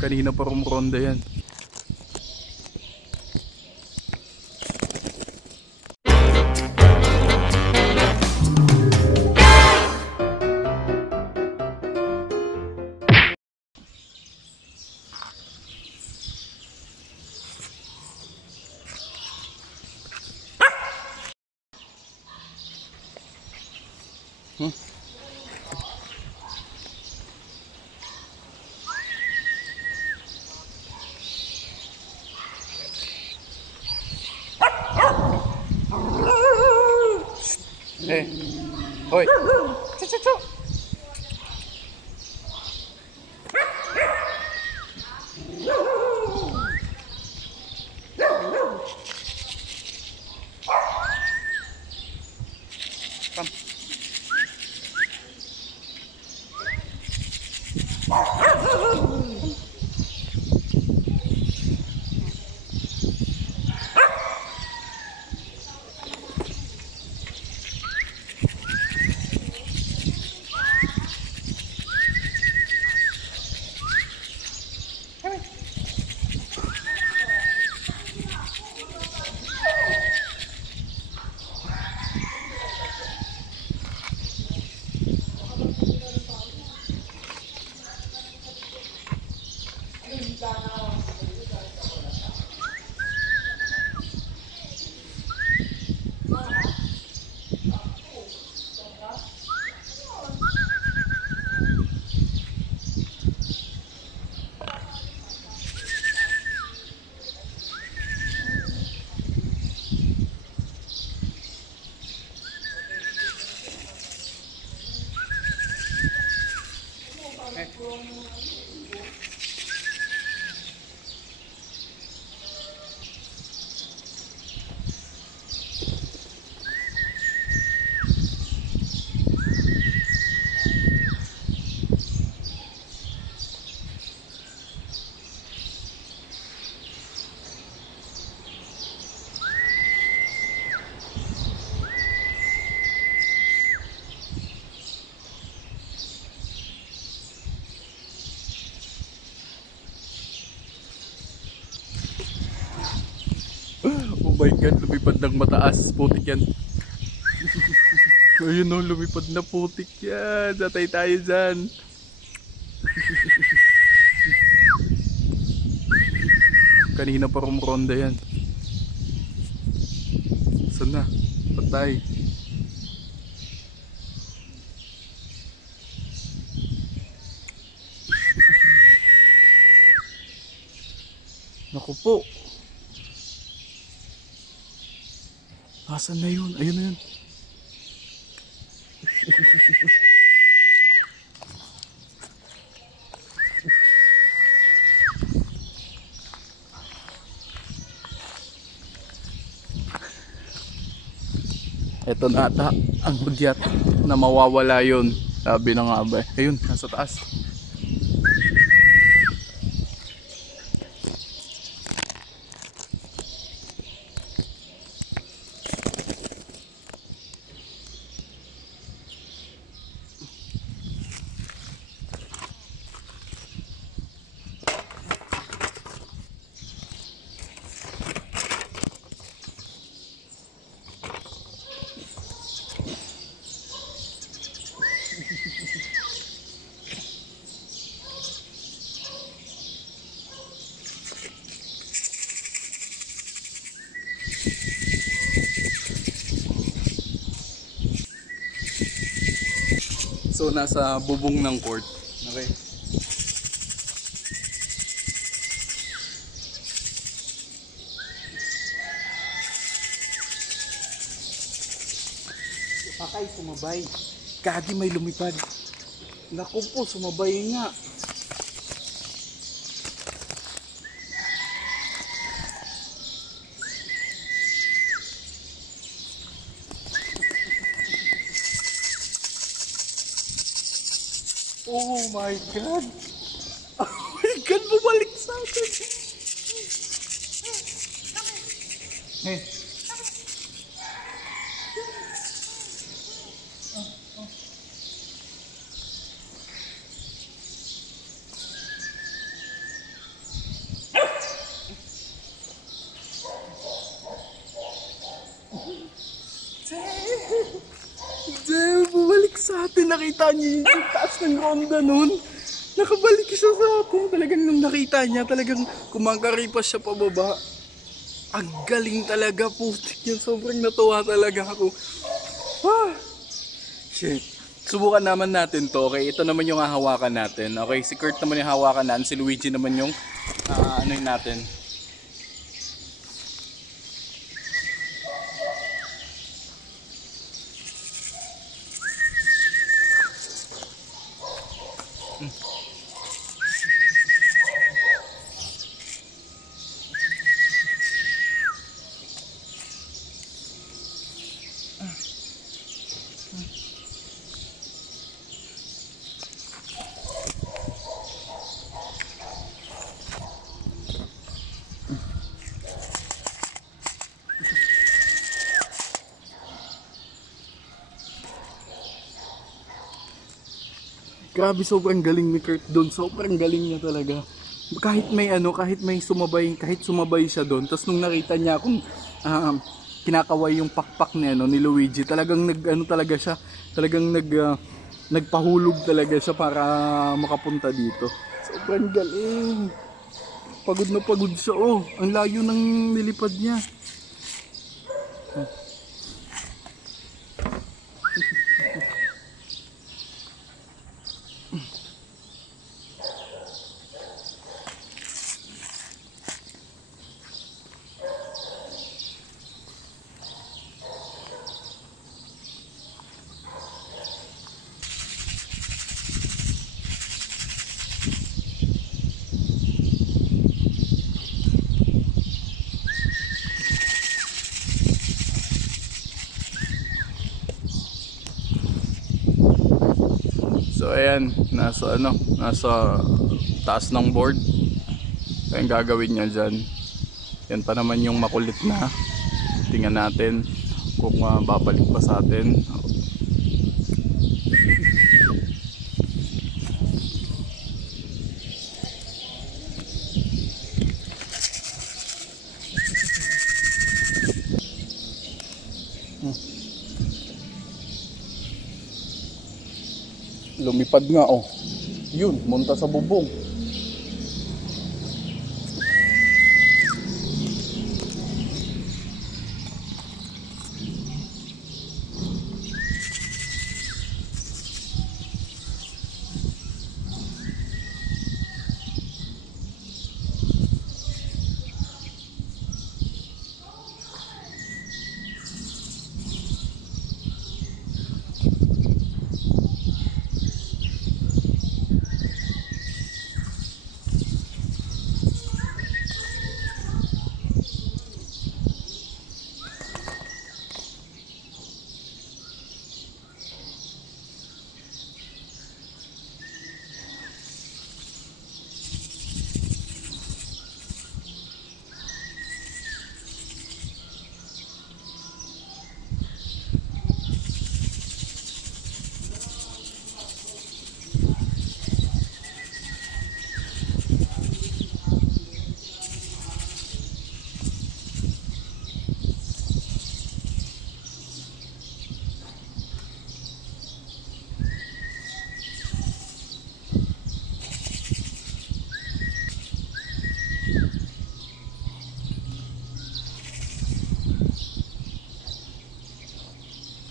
Kanina pa rumronda yan. Hey, hoy. Chu. Oh my god, lumipad ng mataas. Putik yan. Ayun o, lumipad na, putik yan. Satay tayo dyan. Kanina pa rumronda yan. Saan na? Patay. Naku po. Asan na yun? Ayun na yun. Ito na ata ang hudyat na mawawala yun. Sabi na nga ba. Ayun, nasa taas. So nasa bubong ng court. Okay. Pakay, sumabay. Kadi may lumipad. Naku po, sumabay nga. Oh my god. Oh my god, bumalik sa akin. Hey. Dati nakita niya yung taas ng ronda nun. Nakabalik siya sa atin. Talagang nung nakita niya, talagang kumakaripas siya pababa. Ang galing talaga, putik yan. Sobrang natuwa talaga ako. Ah, shit. Subukan naman natin to. Okay, ito naman yung hahawakan natin. Okay, si Kurt naman yung hahawakan natin. Si Luigi naman yung ano yun natin. Grabe, sobrang galing ni Kurt doon. Sobrang galing niya talaga. Kahit may kahit sumabay siya doon. Tapos nung nakita niya akong kinakaway yung pakpak ni Luigi, talagang talaga siya. Talagang nagpahulog talaga siya para makapunta dito. Sobrang galing. Pagod na pagod siya. Oh, ang layo ng nilipad niya. So ayan, nasa taas ng board. Ayan gagawin niya dyan. Yan pa naman yung makulit na. Tingnan natin kung babalik pa sa atin. Lumipad nga oh. Yun, munta sa bubong.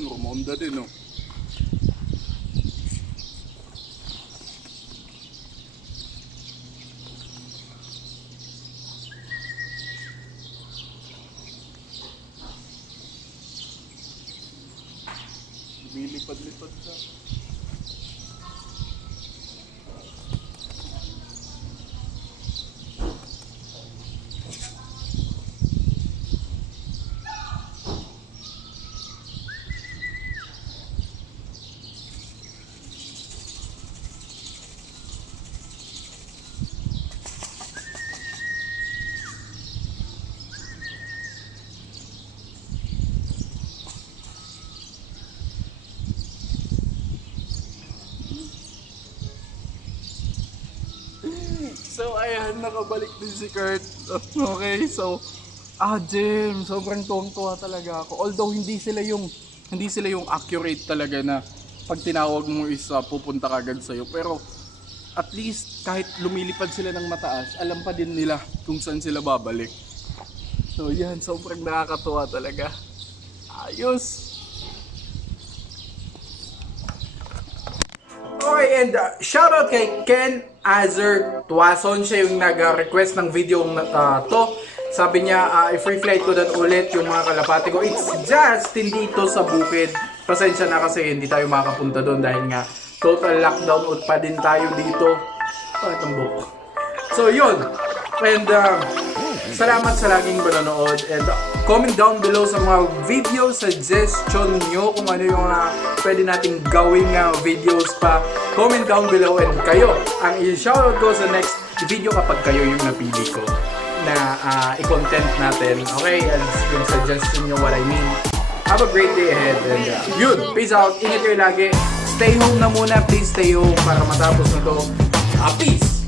Rumonda din oh. Lumilipad-lipad siya. So ayan, nakabalik din si Kurt. Okay, so Jem, sobrang tuwang-tuwa talaga ako. Although hindi sila yung accurate talaga na pag tinawag mo is pupunta kagad sa'yo. Pero at least kahit lumilipad sila ng mataas, alam pa din nila kung saan sila babalik. So yan, sobrang nakakatuwa talaga. Ayos! Okay, and shoutout kay Ken Azer Tuason. Siya yung nag-request ng video to. Sabi niya, i-free flight ko doon ulit yung mga kalapati ko. It's just hindi ito sa bukid. Pasensya na kasi hindi tayo makapunta doon dahil nga total lockdown pa din tayo dito. Itong book. So yun. And salamat sa laging manonood. And comment down below sa mga video suggestion nyo kung ano yung pwede nating gawing videos pa. Comment down below and kayo ang i-shoutout ko sa next video kapag kayo yung napili ko na i-content natin. Okay, and yung suggestion nyo what I mean. Have a great day ahead and yun, peace out, ingat kayo lagi. Stay home na muna, please stay home para matapos na to. Peace!